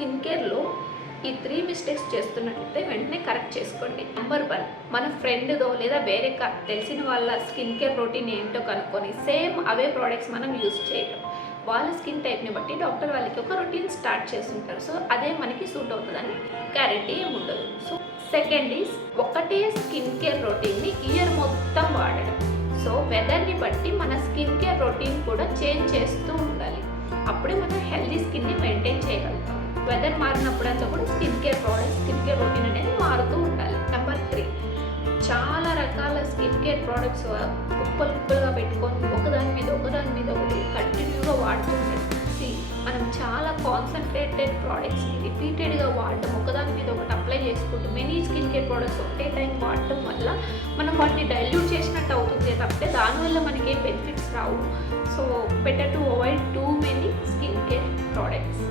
Skin కేర్లో ఈ 3 mistakes చేస్తున్నట్టయితే వెంటనే correct చేసుకోండి. నెంబర్ 1, మన ఫ్రెండ్దో లేదా వేరే తెలిసిన వాళ్ళ స్కిన్ కేర్ రొటీన్ ఏంటో కనుక్కొని సేమ్ అవే ప్రోడక్ట్స్ మనం యూస్ చేయడం. వాళ్ళ స్కిన్ టైప్ని బట్టి డాక్టర్ వాళ్ళకి ఒక రొటీన్ స్టార్ట్ చేస్తుంటారు. సో అదే మనకి సూట్ అవుతుందని గ్యారెంటీ ఏమి ఉండదు. సో సెకండ్ ఈజ్ ఒకటే స్కిన్ కేర్ రొటీన్ని ఇయర్ మొత్తం వాడడం. సో వెదర్ని బట్టి మన స్కిన్ కేర్ రొటీన్ కూడా చేంజ్ చేస్తూ ఉండాలి. అప్పుడే మనం హెల్దీ స్కిన్ని మెయింటైన్ చేయగలుగుతాం. వెదర్ మారినప్పుడంతా కూడా skin care products, skin care routine అనేది మారుతూ ఉండాలి. నెంబర్ 3, చాలా రకాల స్కిన్ కేర్ ప్రోడక్ట్స్ కుప్పలుగా పెట్టుకొని ఒకదాని మీద ఒకటి కంటిన్యూగా వాడుతూ ఉంటాం. మనం చాలా కాన్సన్ట్రేటెడ్ ప్రోడక్ట్స్ని రిపీటెడ్గా వాడటం, ఒకదాని మీద ఒకటి అప్లై చేసుకుంటూ మెనీ స్కిన్ కేర్ ప్రోడక్ట్స్ ఒకటే టైం వాడటం వల్ల మనం వాటిని డైల్యూట్ చేసినట్టు అవుతుంది తప్పితే దానివల్ల మనకి ఏం benefits Rao. So better to avoid too many skin care products.